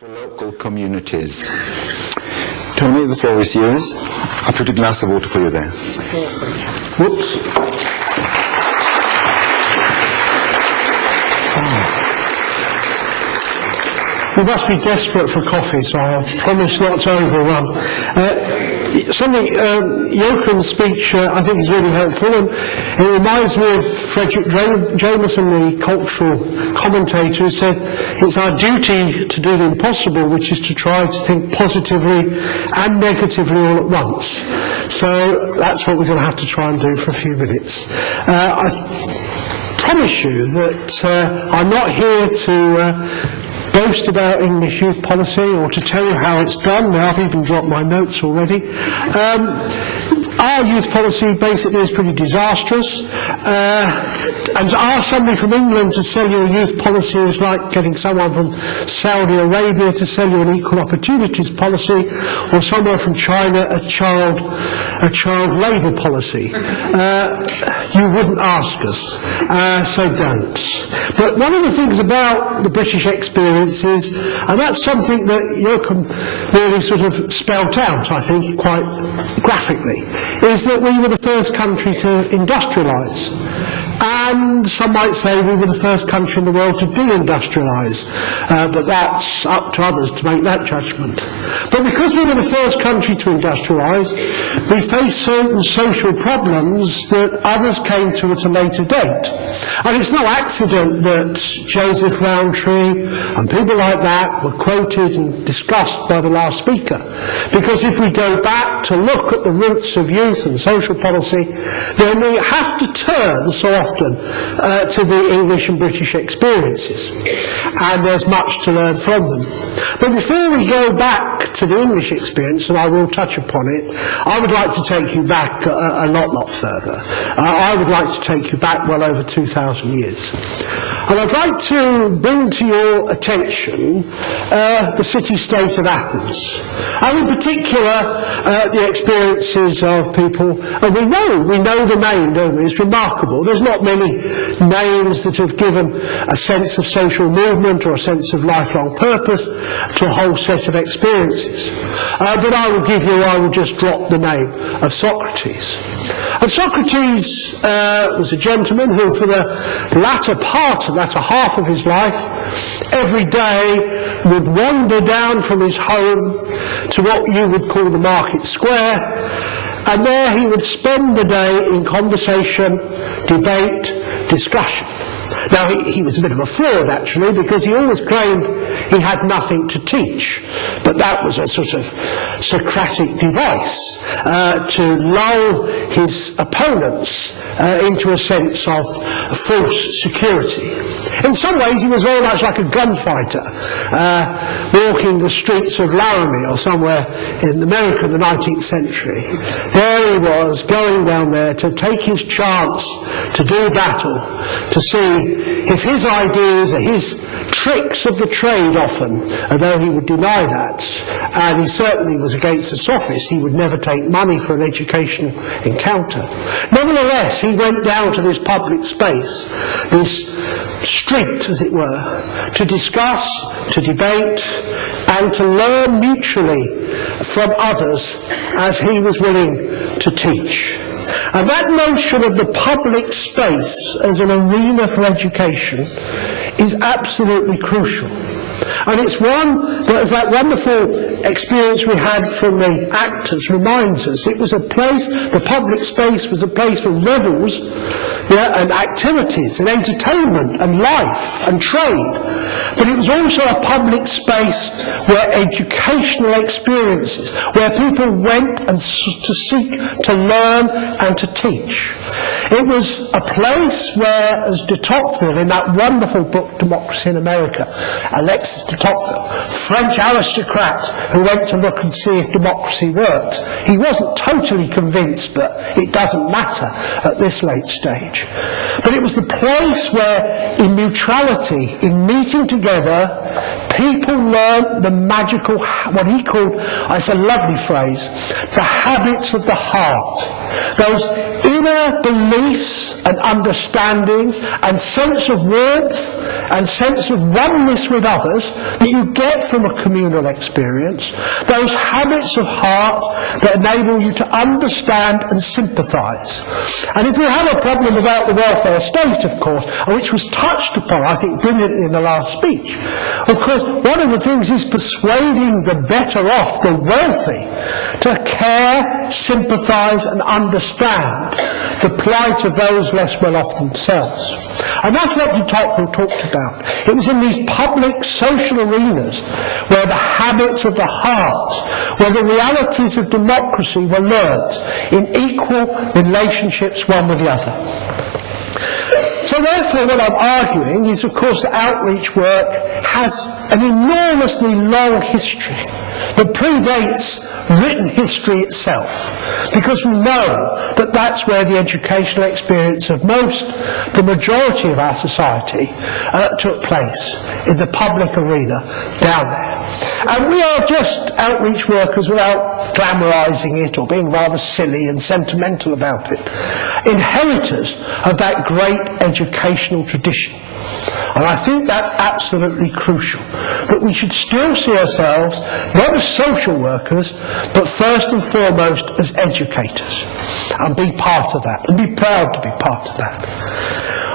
For local communities. Tony, the floor is yours. I'll put a glass of water for you there. Whoops. You must be desperate for coffee, so I'll promise not to overrun. Something, Joachim's speech I think is really helpful, and it reminds me of Frederick Jameson, the cultural commentator, who said it's our duty to do the impossible, which is to try to think positively and negatively all at once. So that's what we're going to have to try and do for a few minutes. I promise you that I'm not here to boast about English youth policy or to tell you how it's done. Now, I've even dropped my notes already. Our youth policy basically is pretty disastrous, and to ask somebody from England to sell you a youth policy is like getting someone from Saudi Arabia to sell you an equal opportunities policy, or somewhere from China a child labour policy. You wouldn't ask us, so don't. But one of the things about the British experience is, and that's something that Joachim really sort of spelt out, I think, quite graphically, is that we were the first country to industrialise. And some might say we were the first country in the world to deindustrialise, but that's up to others to make that judgment. But because we were the first country to industrialise, we faced certain social problems that others came to at a later date. And it's no accident that Joseph Rowntree and people like that were quoted and discussed by the last speaker. Because if we go back to look at the roots of youth and social policy, then we have to turn so often to the English and British experiences, and there's much to learn from them. But before we go back to the English experience, and I will touch upon it, I would like to take you back a lot further. I would like to take you back well over 2,000 years. And I'd like to bring to your attention the city-state of Athens, and in particular the experiences of people, and we know the name, don't we? It's remarkable. There's not many names that have given a sense of social movement or a sense of lifelong purpose to a whole set of experiences. But I will just drop the name of Socrates. And Socrates was a gentleman who, for the latter half of his life, every day would wander down from his home to what you would call the market square, and there he would spend the day in conversation, debate, discussion. Now, he was a bit of a fraud, actually, because he always claimed he had nothing to teach. But that was a sort of Socratic device to lull his opponents into a sense of false security. In some ways, he was very much like a gunfighter, walking the streets of Laramie or somewhere in America in the 19th century. There he was, going down there to take his chance to do battle, to see if his ideas are his tricks of the trade often, although he would deny that, and he certainly was against the sophists. He would never take money for an educational encounter. Nevertheless, he went down to this public space, this street, as it were, to discuss, to debate, and to learn mutually from others as he was willing to teach. And that notion of the public space as an arena for education is absolutely crucial. And it's one that, as that wonderful experience we had from the actors reminds us, it was a place, the public space was a place for revels, and activities and entertainment and life and trade. But it was also a public space where educational experiences, where people went and to seek to learn and to teach. It was a place where, as de Tocqueville, in that wonderful book, Democracy in America, Alexis de Tocqueville, French aristocrat who went to look and see if democracy worked. He wasn't totally convinced, but it doesn't matter at this late stage. But it was the place where, in neutrality, in meeting together, people learned the magical, what he called, it's a lovely phrase, the habits of the heart. Those inner beliefs and understandings and sense of warmth and sense of oneness with others that you get from a communal experience, those habits of heart that enable you to understand and sympathise. And if we have a problem about the welfare state, of course, which was touched upon, I think, brilliantly in the last speech, of course, one of the things is persuading the better off, the wealthy, to care, sympathise and understand the plight of those less well off themselves. And that's what Detached talked about. It was in these public social arenas where the habits of the heart, where the realities of democracy were learnt in equal relationships one with the other. So therefore what I'm arguing is, of course, that outreach work has an enormously long history that predates written history itself, because we know that that's where the educational experience of the majority of our society took place, in the public arena down there. And we are just outreach workers without glamorising it or being rather silly and sentimental about it, inheritors of that great educational tradition. And I think that's absolutely crucial, that we should still see ourselves not as social workers, but first and foremost as educators, and be part of that, and be proud to be part of that.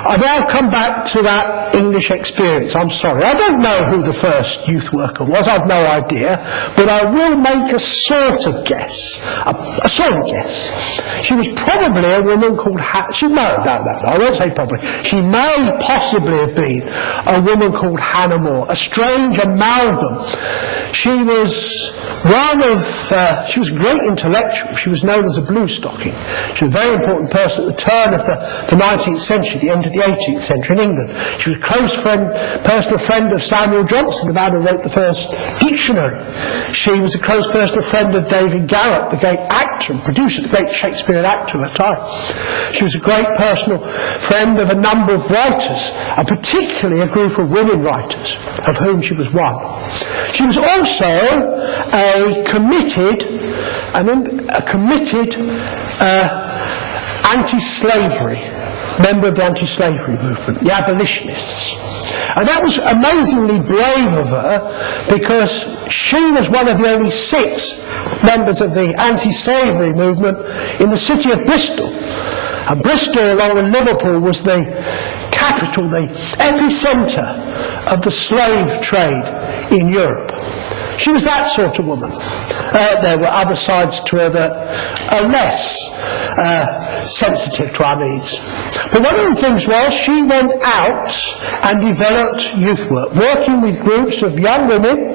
I now come back to that English experience. I'm sorry, I don't know who the first youth worker was, I've no idea, but I will make a sort of guess, a sort of guess. She was probably a woman called I won't say probably. She may possibly have been a woman called Hannah More, a strange amalgam. She was she was a great intellectual. She was known as a blue stocking. She was a very important person at the turn of the 19th century, the end of the 18th century in England. She was a close personal friend of Samuel Johnson, the man who wrote the first dictionary. She was a close personal friend of David Garrett, the great actor and producer, the great Shakespearean actor of the time. She was a great personal friend of a number of writers, and particularly a group of women writers, of whom she was one. She was also a committed anti-slavery member of the anti-slavery movement, the abolitionists. And that was amazingly brave of her, because she was one of the only 6 members of the anti-slavery movement in the city of Bristol. And Bristol, along with Liverpool, was the capital, the epicentre of the slave trade in Europe. She was that sort of woman. There were other sides to her that are less sensitive to our needs. But one of the things was she went out and developed youth work, working with groups of young women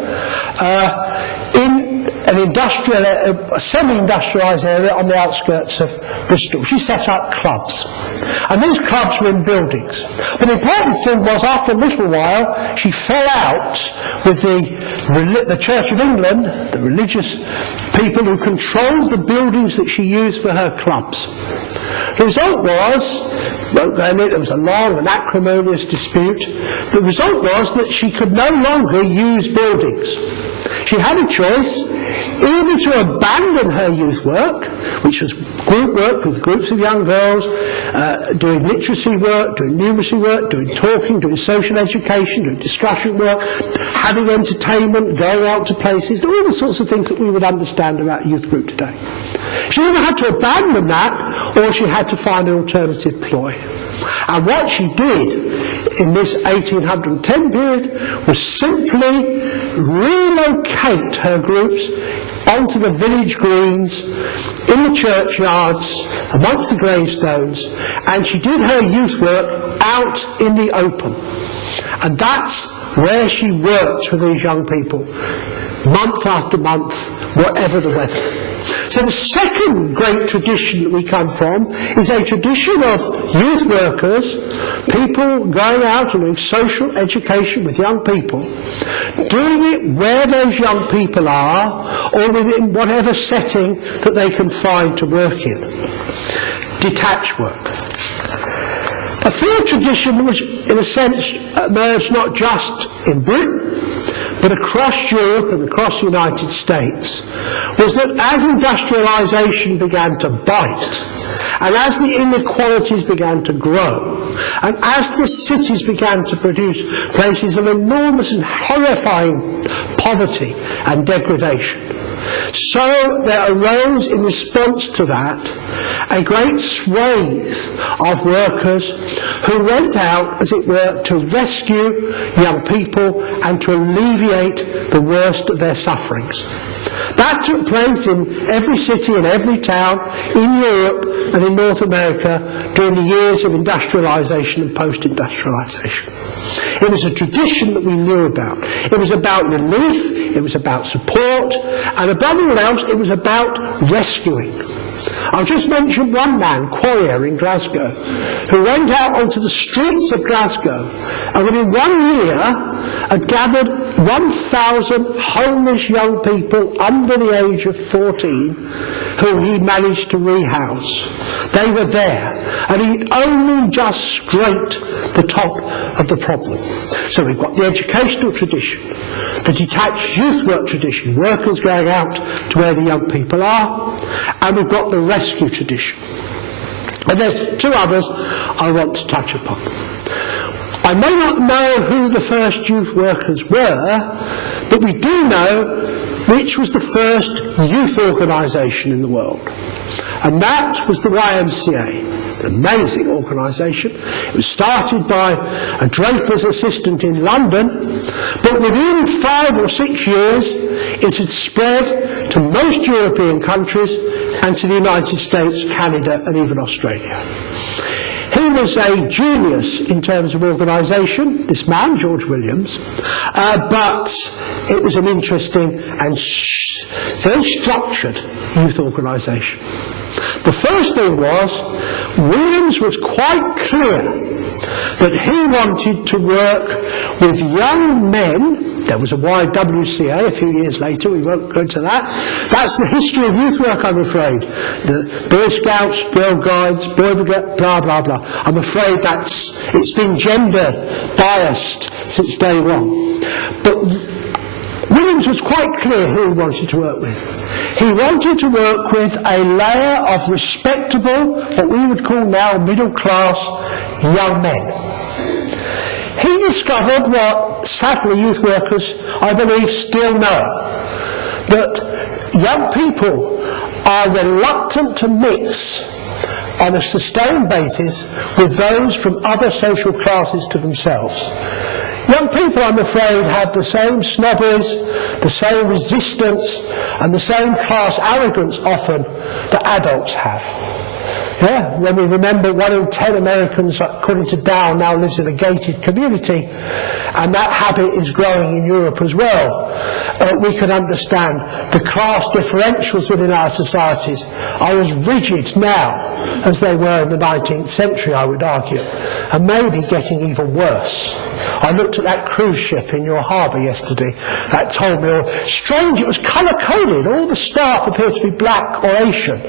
in a semi-industrialised area on the outskirts of Bristol. She set up clubs, and these clubs were in buildings. But the important thing was, after a little while, she fell out with the Church of England, the religious people who controlled the buildings that she used for her clubs. The result was, there was a long and acrimonious dispute. The result was that she could no longer use buildings. She had a choice, either to abandon her youth work, which was group work with groups of young girls, doing literacy work, doing numeracy work, doing talking, doing social education, doing discussion work, having entertainment, going out to places, all the sorts of things that we would understand about a youth group today. She either had to abandon that, or she had to find an alternative ploy. And what she did in this 1810 period was simply relocate her groups onto the village greens, in the churchyards, amongst the gravestones, and she did her youth work out in the open. And that's where she worked with these young people, month after month, whatever the weather. So the second great tradition that we come from is a tradition of youth workers, people going out and doing social education with young people, doing it where those young people are, or within whatever setting that they can find to work in. Detached work. A third tradition which, in a sense, emerged not just in Britain, but across Europe and across the United States, was that as industrialisation began to bite, And as the inequalities began to grow, and as the cities began to produce places of enormous and horrifying poverty and degradation, so there arose in response to that a great swathe of workers who went out, as it were, to rescue young people and to alleviate the worst of their sufferings. That took place in every city and every town in Europe and in North America during the years of industrialisation and post-industrialisation. It was a tradition that we knew about. It was about relief, it was about support, and above all else, it was about rescuing. I'll just mention one man, Quarrier in Glasgow, who went out onto the streets of Glasgow and within 1 year had gathered 1,000 homeless young people under the age of 14 who he managed to rehouse. They were there, and he only just scraped the top of the problem. So we've got the educational tradition, the detached youth work tradition, workers going out to where the young people are, and we've got the rescue tradition. And there's two others I want to touch upon. I may not know who the first youth workers were, but we do know which was the first youth organisation in the world. And that was the YMCA, an amazing organisation. It was started by a draper's assistant in London, but within 5 or 6 years it had spread to most European countries and to the United States, Canada and even Australia. He was a genius in terms of organisation, this man, George Williams, but it was an interesting and very structured youth organisation. The first thing was, Williams was quite clear that he wanted to work with young men. There was a YWCA a few years later, we won't go into that. That's the history of youth work, I'm afraid. The Boy Scouts, Girl Guides, Boy Brigade, blah, blah, blah. I'm afraid it's been gender biased since day one. But Williams was quite clear who he wanted to work with. He wanted to work with a layer of respectable, what we would call now middle-class young men. He discovered what, sadly, youth workers, I believe, still know, that young people are reluctant to mix on a sustained basis with those from other social classes to themselves. Young people, I'm afraid, have the same snobberies, the same resistance, and the same class arrogance often that adults have. Yeah, when we remember 1 in 10 Americans, according to Dow, now lives in a gated community, and that habit is growing in Europe as well. We can understand the class differentials within our societies are as rigid now as they were in the 19th century, I would argue, and maybe getting even worse. I looked at that cruise ship in your harbour yesterday. That told me, strange, it was colour-coded. All the staff appeared to be black or Asian,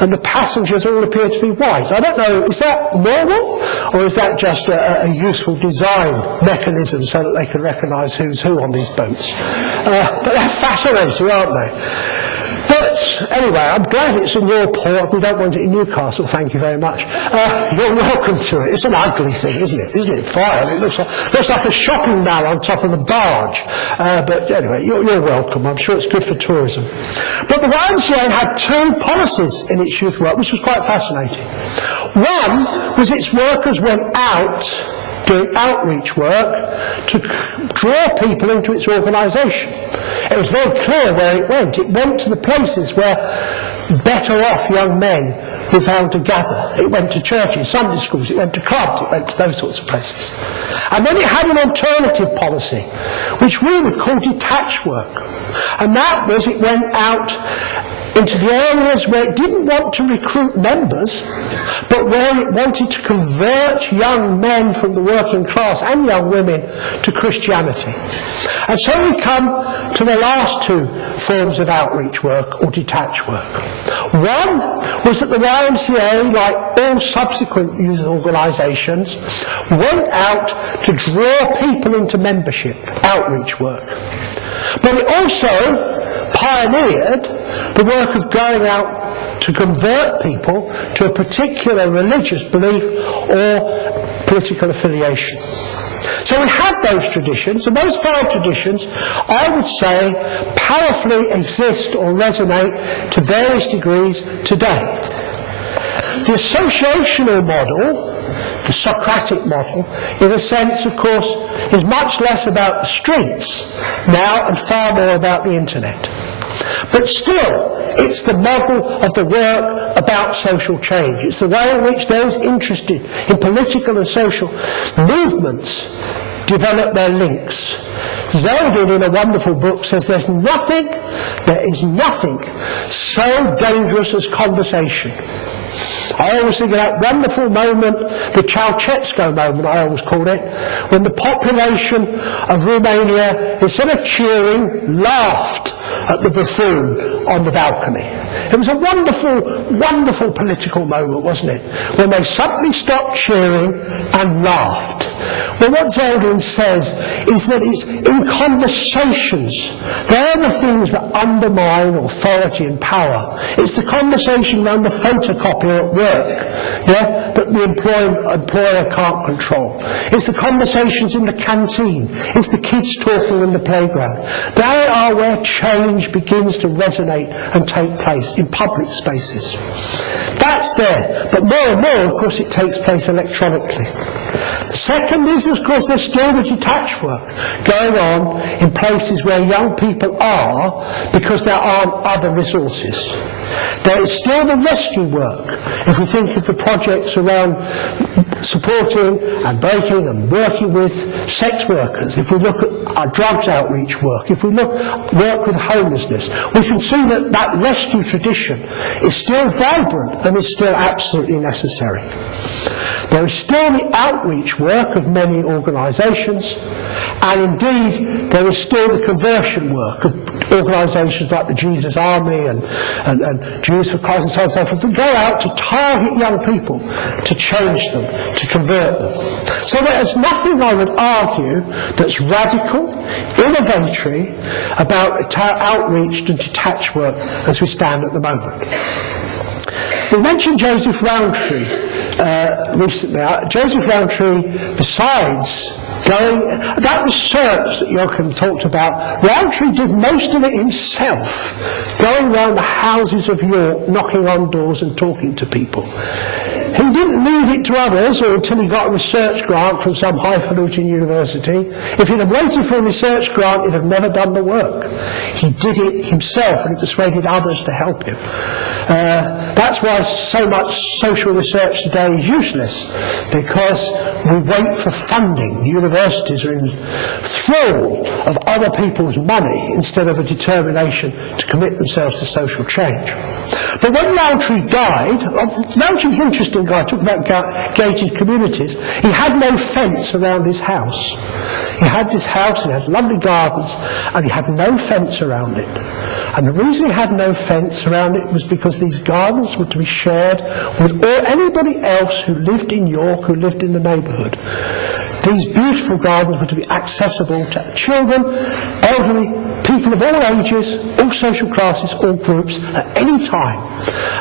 and the passengers all appeared to be white. I don't know, is that normal, or is that just a useful design mechanism so that they can recognise who's who on these boats? But they're fascinating, aren't they? But anyway, I'm glad it's in your port. We don't want it in Newcastle, thank you very much. You're welcome to it. It's an ugly thing, isn't it? Isn't it fine? It looks like a shopping mall on top of a barge. But anyway, you're welcome. I'm sure it's good for tourism. But the YMCA had two policies in its youth work, which was quite fascinating. One was its workers went out doing outreach work to draw people into its organisation. It was very clear where it went. It went to the places where better off young men were found to gather. It went to churches, Sunday schools, it went to clubs, it went to those sorts of places. And then it had an alternative policy, which we would call detached work. And that was it went out into the areas where it didn't want to recruit members, but where it wanted to convert young men from the working class and young women to Christianity. And so we come to the last two forms of outreach work or detached work. One was that the YMCA, like all subsequent youth organisations, went out to draw people into membership, outreach work. But it also pioneered the work of going out to convert people to a particular religious belief or political affiliation. So we have those traditions, and those 5 traditions, I would say, powerfully exist or resonate to various degrees today. The associational model, the Socratic model, in a sense, of course, is much less about the streets now and far more about the internet. But still, it's the model of the work about social change. It's the way in which those interested in political and social movements develop their links. Zeldin, in a wonderful book, says there is nothing so dangerous as conversation. I always think of that wonderful moment, the Ceausescu moment, I always call it, when the population of Romania, instead of cheering, laughed at the buffoon on the balcony. It was a wonderful, wonderful political moment, wasn't it? When they suddenly stopped cheering and laughed. Well, what Zeldin says is that it's in conversations. They're the things that undermine authority and power. It's the conversation around the photocopier at work, that the employer can't control. It's the conversations in the canteen. It's the kids talking in the playground. They are where change begins to resonate and take place in public spaces. That's there, but more and more, of course, it takes place electronically. The second is, of course, there's still the detached work going on in places where young people are because there aren't other resources. There is still the rescue work. If we think of the projects around supporting and breaking and working with sex workers, if we look at our drugs outreach work, if we work with homelessness, we can see that that rescue tradition is still vibrant and is still absolutely necessary. There is still the outreach work of many organisations, and indeed there is still the conversion work of organisations like the Jesus Army and Jews for Christ and so on and so forth, that go out to target young people, to change them, to convert them. So there is nothing, I would argue, that's radical, innovatory about outreach and detached work as we stand at the moment. We mentioned Joseph Rowntree recently. Joseph Rowntree, besides that research that Joachim talked about, Rowntree did most of it himself, going around the houses of York, knocking on doors and talking to people. He didn't leave it to others or until he got a research grant from some highfalutin university. If he'd have waited for a research grant, he'd have never done the work. He did it himself and he persuaded others to help him. That's why so much social research today is useless, because we wait for funding. The universities are in thrall of other people's money instead of a determination to commit themselves to social change. But when Rowntree died, Rowntree's an interesting guy, talking about gated communities. He had no fence around his house. He had this house, he had lovely gardens, and he had no fence around it. And the reason he had no fence around it was because these gardens were to be shared with anybody else who lived in York, who lived in the neighbourhood. These beautiful gardens were to be accessible to children, elderly, people of all ages, all social classes, all groups, at any time.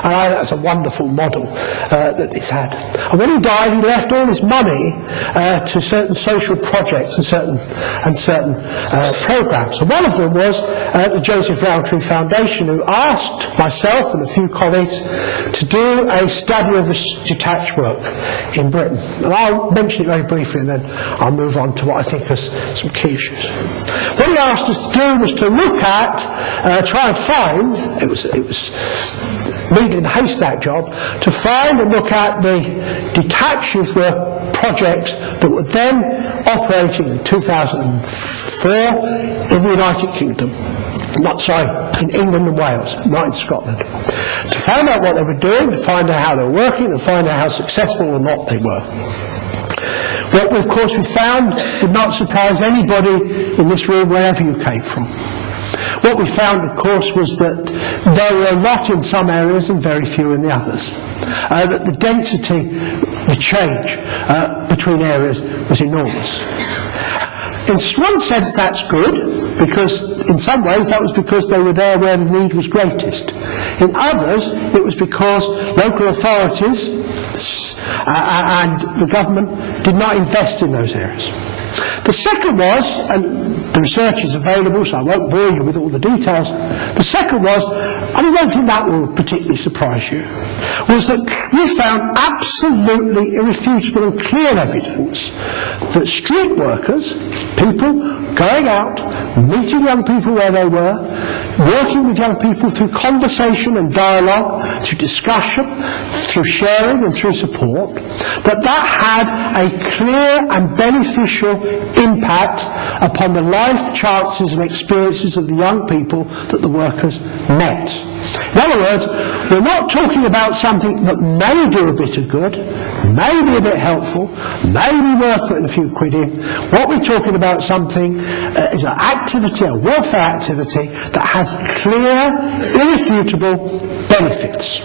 And that's a wonderful model that he's had. And when he died, he left all his money to certain social projects and certain programmes. And one of them was the Joseph Rowntree Foundation, who asked myself and a few colleagues to do a study of the detached work in Britain. And I'll mention it very briefly and then I'll move on to what I think are some key issues. What he asked us to do was to look at, try and find, it was needed in a haystack job, to find and look at the detached youth work projects that were then operating in 2004 in the United Kingdom. In England and Wales, not in Scotland. To find out what they were doing, to find out how they were working, and find out how successful or not they were. What, of course, we found would not surprise anybody in this room, wherever you came from. What we found, of course, was that there were a lot in some areas and very few in the others. That the density, the change between areas was enormous. In one sense that's good, because in some ways that was because they were there where the need was greatest. In others it was because local authorities and the government did not invest in those areas. The second was, and the research is available so I won't bore you with all the details, the second was, and I don't think that will particularly surprise you, was that we found absolutely irrefutable and clear evidence that street workers, people going out, meeting young people where they were, working with young people through conversation and dialogue, through discussion, through sharing and through support, that had a clear and beneficial impact upon the life chances and experiences of the young people that the workers met. In other words, we're not talking about something that may do a bit of good, may be a bit helpful, may be worth putting a few quid in. What we're talking about something is an activity, a welfare activity, that has clear, irrefutable benefits.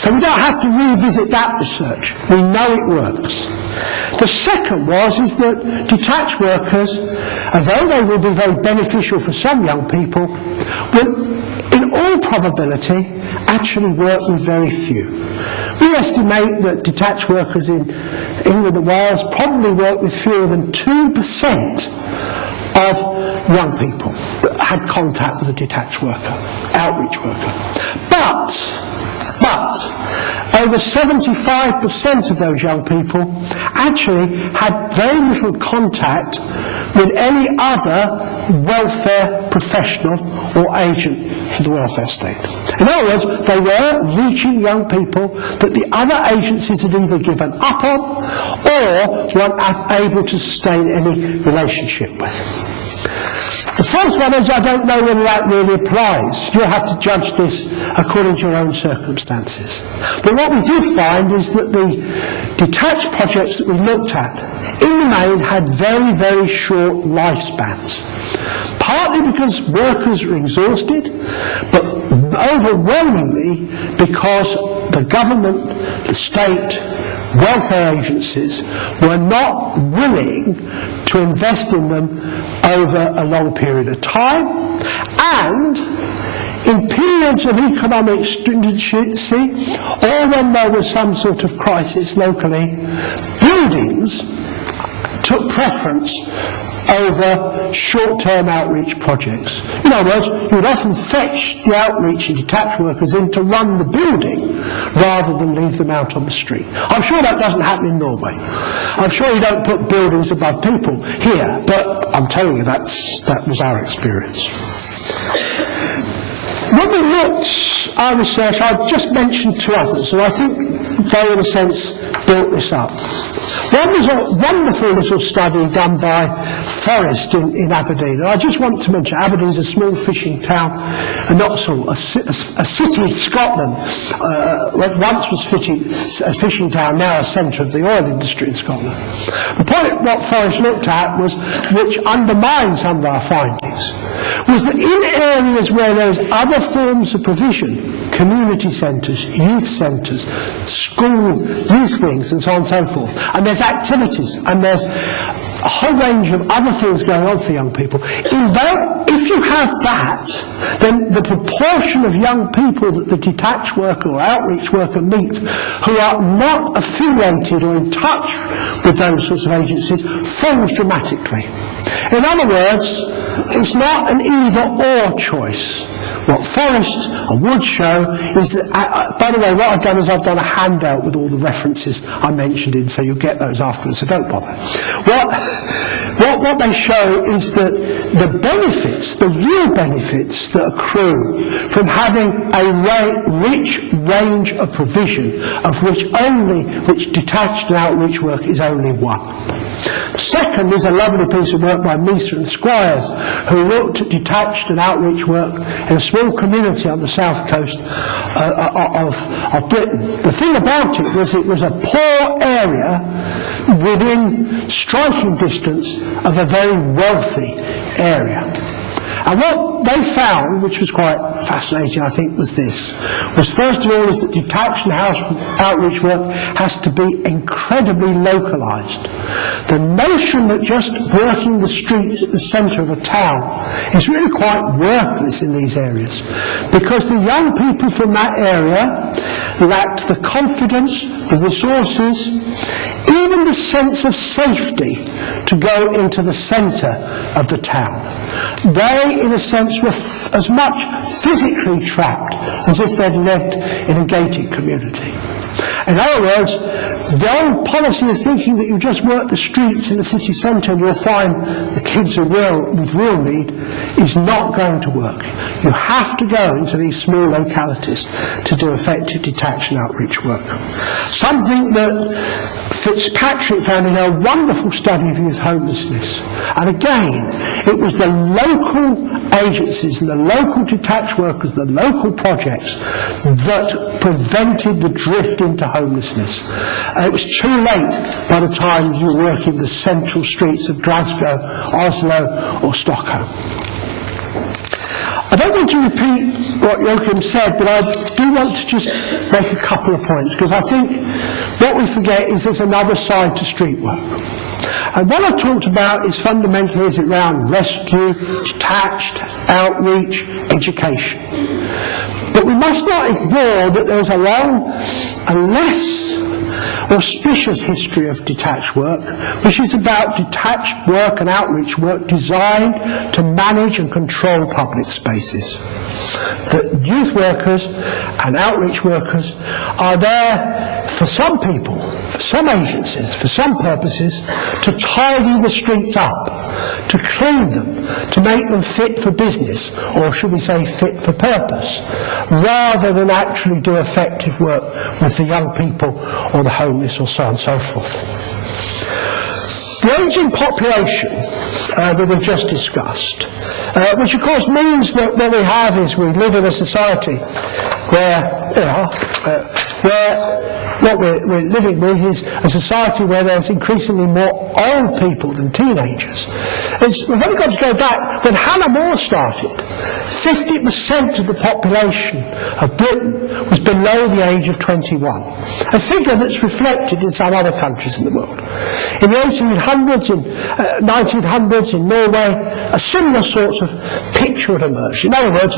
So we don't have to revisit that research. We know it works. The second is that detached workers, although they will be very beneficial for some young people, will in all probability actually work with very few. We estimate that detached workers in England and Wales probably work with fewer than 2% of young people that had contact with a detached worker, outreach worker. But over 75% of those young people actually had very little contact with any other welfare professional or agent for the welfare state. In other words, they were reaching young people that the other agencies had either given up on or weren't able to sustain any relationship with. The fourth one is I don't know whether that really applies. You'll have to judge this according to your own circumstances. But what we did find is that the detached projects that we looked at, in the main, had very, very short lifespans. Partly because workers were exhausted, but overwhelmingly because the government, the state, welfare agencies were not willing to invest in them over a long period of time, and in periods of economic stringency or when there was some sort of crisis locally, buildings took preference over short-term outreach projects. In other words, you would often fetch the outreach and detached workers in to run the building rather than leave them out on the street. I'm sure that doesn't happen in Norway. I'm sure you don't put buildings above people here, but I'm telling you that was our experience. When we looked at our research, I've just mentioned two others, and I think they, in a sense, built this up. One was a wonderful little study done by Forrest in Aberdeen. And I just want to mention Aberdeen's a small fishing town, and not a city in Scotland. Once was a fishing town, now a centre of the oil industry in Scotland. The point what Forrest looked at was, which undermined some of our findings, was that in areas where there's other forms of provision, community centres, youth centres, school youth wings and so on and so forth, and there's activities and there's a whole range of other things going on for young people. If you have that, then the proportion of young people that the detached worker or outreach worker meet who are not affiliated or in touch with those sorts of agencies falls dramatically. In other words, it's not an either-or choice. What Forrest and Wood show is that, by the way, what I've done is I've done a handout with all the references I mentioned in, so you'll get those afterwards, so don't bother. What they show is that the benefits, the real benefits that accrue from having a rich range of provision, of which detached and outreach work is only one. Second is a lovely piece of work by Meesa and Squires, who looked at detached and outreach work in a small community on the south coast of Britain. The thing about it was a poor area within striking distance of a very wealthy area. And what they found, which was quite fascinating, I think, was this. Was first of all is that detached and outreach work has to be incredibly localised. The notion that just working the streets at the centre of a town is really quite worthless in these areas, because the young people from that area lacked the confidence, the resources, even the sense of safety to go into the centre of the town. They, in a sense, were as much physically trapped as if they'd lived in a gated community. In other words, the old policy of thinking that you just work the streets in the city centre and you'll find the kids with real need is not going to work. You have to go into these small localities to do effective detached and outreach work. Something that Fitzpatrick found in a wonderful study of youth homelessness. And again, it was the local agencies and the local detached workers, the local projects that prevented the drift into homelessness. It was too late by the time you were working the central streets of Glasgow, Oslo or Stockholm. I don't want to repeat what Joachim said, but I do want to just make a couple of points, because I think what we forget is there's another side to street work. And what I talked about is fundamentally is around rescue, detached, outreach, education. But we must not ignore that there's a long and less auspicious history of detached work, which is about detached work and outreach work designed to manage and control public spaces. That youth workers and outreach workers are there for some people, for some agencies, for some purposes, to tidy the streets up, to clean them, to make them fit for business, or should we say fit for purpose, rather than actually do effective work with the young people or the homeless or so on and so forth. The ageing population that we've just discussed, which of course means that what we have is we live in a society where, what we're living with is a society where there's increasingly more old people than teenagers. We've only got to go back when Hannah More started. 50% of the population of Britain was below the age of 21, a figure that's reflected in some other countries in the world. In the 1800s, in 1900s in Norway, a similar sort of picture would emerge. In other words,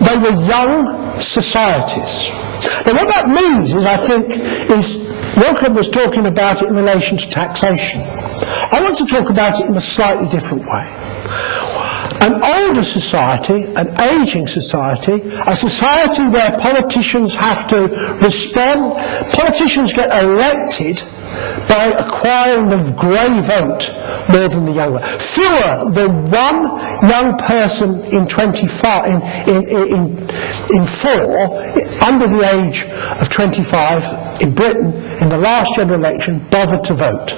they were young societies. Now what that means is, I think, is Joachim was talking about it in relation to taxation. I want to talk about it in a slightly different way. An older society, an ageing society, a society where politicians have to respond, politicians get elected by acquiring the grey vote more than the younger. Fewer than one young person in 25, in 4 under the age of 25 in Britain in the last general election bothered to vote.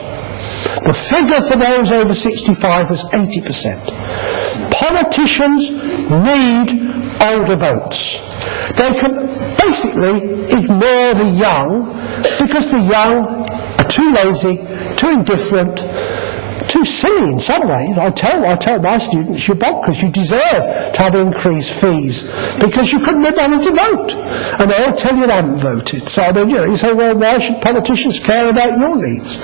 The figure for those over 65 was 80%. Politicians need older votes. They can basically ignore the young because the young are too lazy, too indifferent, too silly in some ways. I tell my students, you're bonkers, you deserve to have increased fees because you couldn't be bothered to vote. And they all tell you they haven't voted. So I mean, you say, well, why should politicians care about your needs?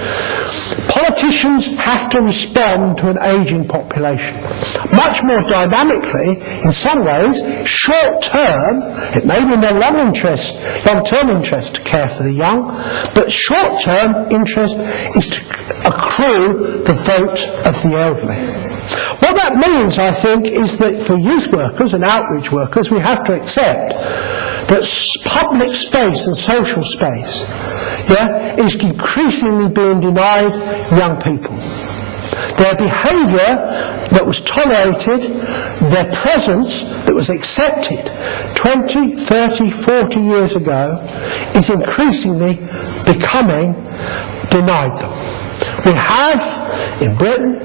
Politicians have to respond to an ageing population. Much more dynamically, in some ways, short term, it may be in their long-term interest to care for the young, but short-term interest is to accrue the vote of the elderly. What that means, I think, is that for youth workers and outreach workers, we have to accept that public space and social space is increasingly being denied young people. Their behaviour that was tolerated, their presence that was accepted 20, 30, 40 years ago is increasingly becoming denied them. We have, in Britain,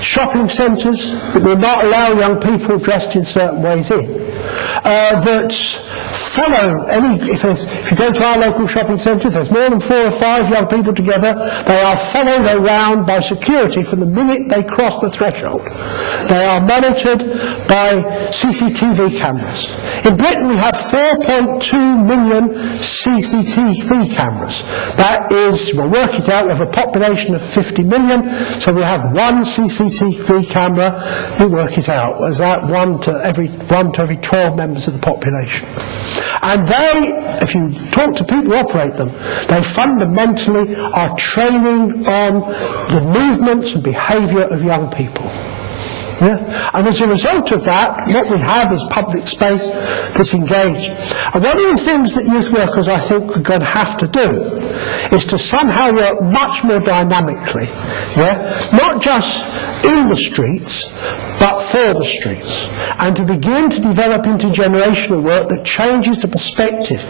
shopping centres that will not allow young people dressed in certain ways in, that follow if you go to our local shopping centre, if there's more than 4 or 5 young people together, they are followed around by security from the minute they cross the threshold. They are monitored by CCTV cameras. In Britain we have 4.2 million CCTV cameras. That is, we'll work it out, we have a population of 50 million, so we have one CCTV camera, you work it out, as that one to every 12 members of the population. And they, if you talk to people who operate them, they fundamentally are training on the movements and behaviour of young people. Yeah? And as a result of that, what we have is public space that's engaged. And one of the things that youth workers, I think, are going to have to do is to somehow work much more dynamically, yeah? Not just in the streets, but for the streets, and to begin to develop intergenerational work that changes the perspective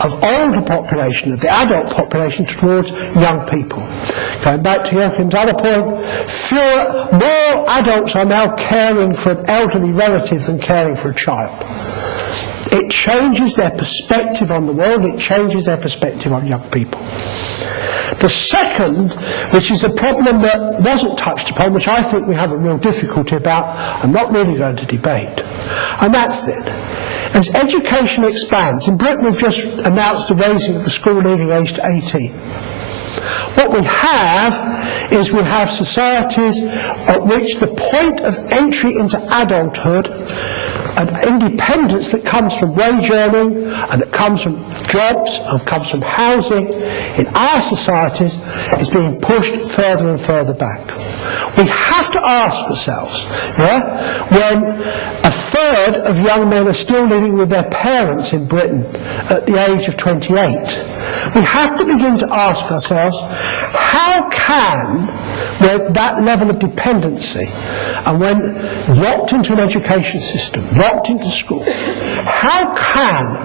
of older population, of the adult population, towards young people. Going back to Joachim's other point, more adults are now caring for an elderly relative than caring for a child. It changes their perspective on the world, it changes their perspective on young people. The second, which is a problem that wasn't touched upon, which I think we have a real difficulty about, I'm not really going to debate, and that's it. As education expands, in Britain we've just announced the raising of the school leaving age to 18. What we have is we have societies at which the point of entry into adulthood and independence that comes from wage earning and that comes from jobs and comes from housing in our societies is being pushed further and further back. We have to ask ourselves, when a third of young men are still living with their parents in Britain at the age of 28, we have to begin to ask ourselves, how can, with that level of dependency, and when locked into an education system, locked into school, how can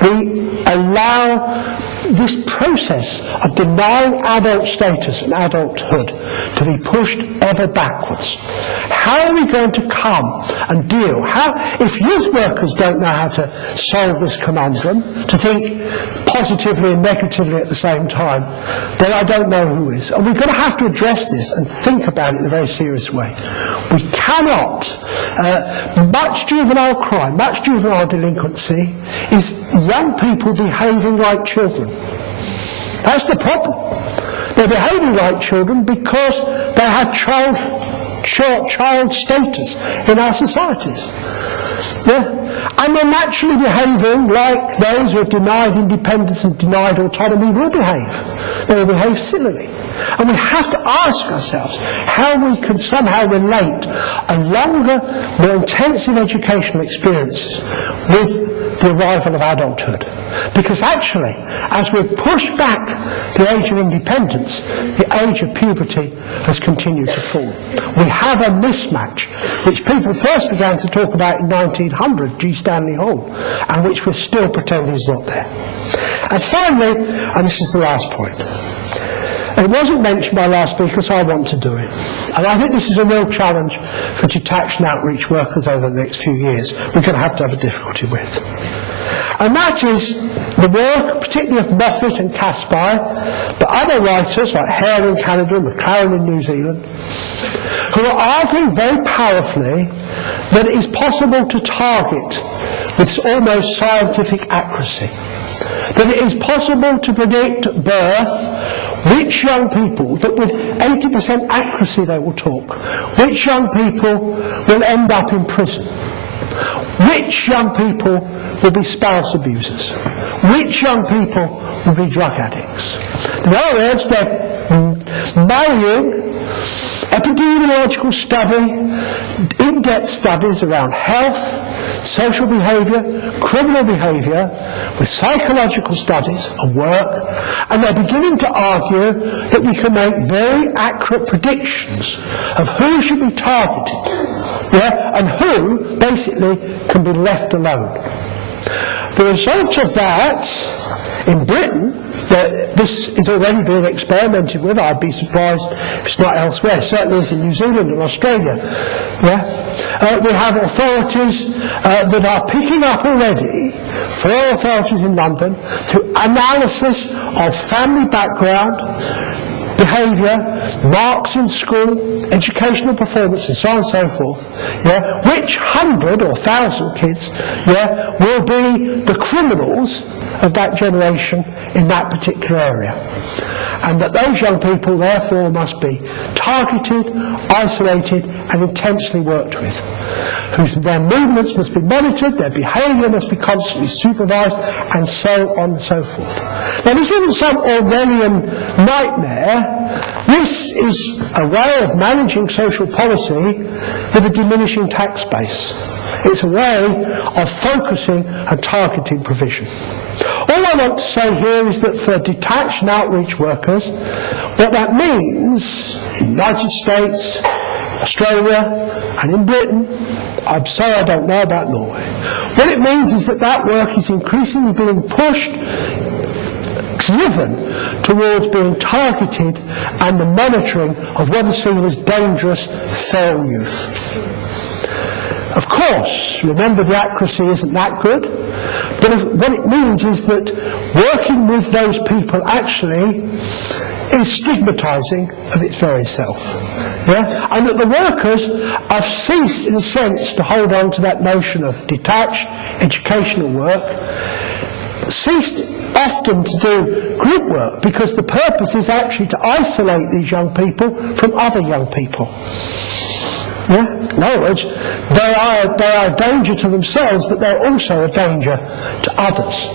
we allow this process of denying adult status and adulthood to be pushed ever backwards? How are we going to come and deal? If youth workers don't know how to solve this conundrum, to think positively and negatively at the same time, then I don't know who is. And we're going to have to address this and think about it in a very serious way. We cannot, much juvenile crime, much juvenile delinquency is young people behaving like children. That's the problem. They're behaving like children because they have child status in our societies. Yeah? And they're naturally behaving like those who are denied independence and denied autonomy will behave. They will behave similarly. And we have to ask ourselves how we can somehow relate a longer, more intensive educational experience with the arrival of adulthood. Because actually, as we've pushed back the age of independence, the age of puberty has continued to fall. We have a mismatch, which people first began to talk about in 1900, G. Stanley Hall, and which we're still pretending is not there. And finally, and this is the last point, it wasn't mentioned by last speaker, so I want to do it. And I think this is a real challenge for detached and outreach workers over the next few years. We're going to have a difficulty with. And that is the work, particularly of Moffat and Caspar, but other writers like Hare in Canada and McLaren in New Zealand, who are arguing very powerfully that it is possible to target with almost scientific accuracy, that it is possible to predict at birth which young people, that with 80% accuracy they will talk, which young people will end up in prison, which young people will be spouse abusers, which young people will be drug addicts. In other words, they're marrying epidemiological study, in-depth studies around health, social behaviour, criminal behaviour, with psychological studies and work, and they're beginning to argue that we can make very accurate predictions of who should be targeted, and who basically can be left alone. The result of that in Britain This is already being experimented with. I'd be surprised if it's not elsewhere. It certainly is in New Zealand and Australia. We have authorities that are picking up already, 4 authorities in London, through analysis of family background, behaviour, marks in school, educational performance, and so on and so forth, which 100 or 1,000 kids will be the criminals of that generation in that particular area. And that those young people therefore must be targeted, isolated and intensely worked with. Their movements must be monitored, their behaviour must be constantly supervised, and so on and so forth. Now this isn't some Orwellian nightmare. This is a way of managing social policy with a diminishing tax base. It's a way of focusing and targeting provision. All I want to say here is that for detached and outreach workers, what that means in the United States, Australia and in Britain, I'm sorry I don't know about Norway, what it means is that that work is increasingly being pushed, driven towards being targeted and the monitoring of what is seen as dangerous feral youth. Of course, remember the accuracy isn't that good, but what it means is that working with those people actually is stigmatising of its very self. And that the workers have ceased, in a sense, to hold on to that notion of detached educational work, ceased often to do group work because the purpose is actually to isolate these young people from other young people. In other words, they are a danger to themselves, but they're also a danger to others.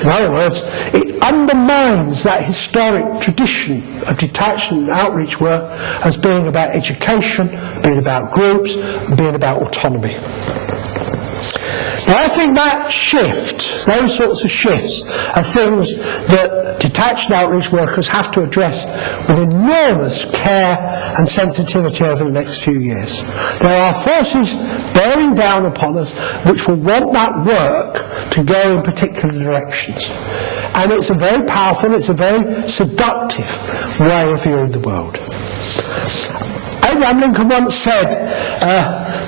In other words, it undermines that historic tradition of detached and outreach work as being about education, being about groups, and being about autonomy. Now I think that shift, those sorts of shifts, are things that detached and outreach workers have to address with enormous care and sensitivity over the next few years. There are forces bearing down upon us which will want that work to go in particular directions. And it's a very powerful, it's a very seductive way of viewing the world. Abraham Lincoln once said,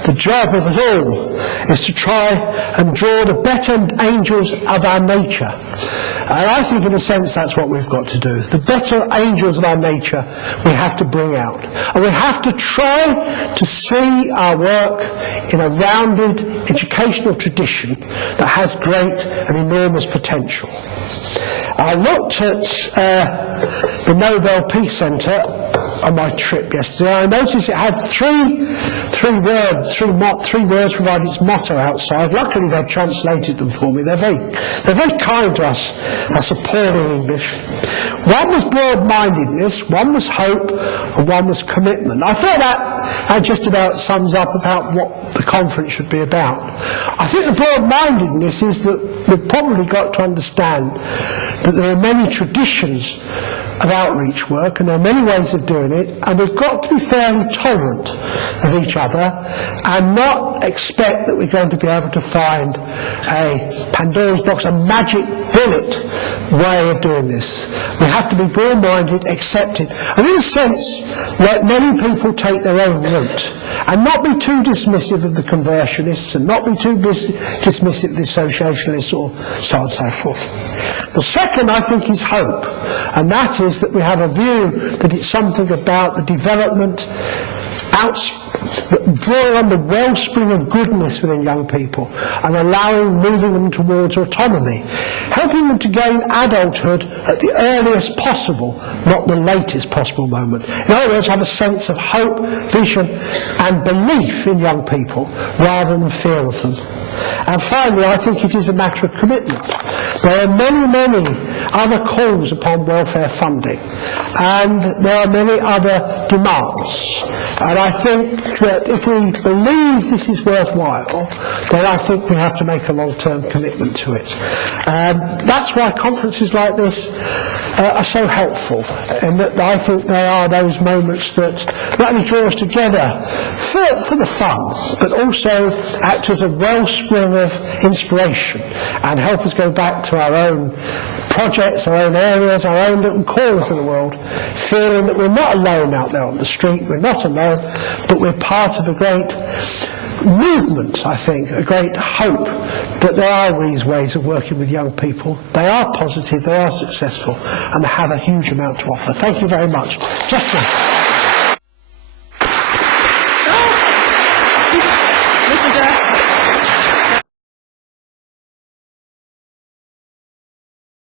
the job of us all is to try and draw the better angels of our nature. And I think in a sense that's what we've got to do. The better angels of our nature we have to bring out. And we have to try to see our work in a rounded educational tradition that has great and enormous potential. I looked at the Nobel Peace Centre on my trip yesterday. I noticed it had three words provided its motto outside. Luckily they've translated them for me. They're very kind to us, our poor English. One was broad-mindedness, one was hope, and one was commitment. I thought that just about sums up about what the conference should be about. I think the broad-mindedness is that we've probably got to understand that there are many traditions of outreach work, and there are many ways of doing it, and we've got to be fairly tolerant of each other and not expect that we're going to be able to find a Pandora's box, a magic bullet way of doing this. We have to be broad-minded, accept it, and in a sense let many people take their own route and not be too dismissive of the conversionists and not be too dismissive of the associationists or so on and so forth. The second, I think, is hope, and that is that we have a view that it's something about the development, drawing on the wellspring of goodness within young people and moving them towards autonomy, helping them to gain adulthood at the earliest possible, not the latest possible moment. In other words, have a sense of hope, vision and belief in young people rather than fear of them. And finally, I think it is a matter of commitment. There are many other calls upon welfare funding, and there are many other demands. And I think that if we believe this is worthwhile, then I think we have to make a long-term commitment to it. That's why conferences like this are so helpful, and that I think they are those moments that not only draw us together for the fun, but also act as a wellspring of inspiration and help us go back to our own projects, our own areas, our own little corners of the world, feeling that we're not alone out there on the street, we're not alone, but we're part of a great movement, I think, a great hope that there are these ways of working with young people. They are positive, they are successful, and they have a huge amount to offer. Thank you very much. Justin. Listen to us.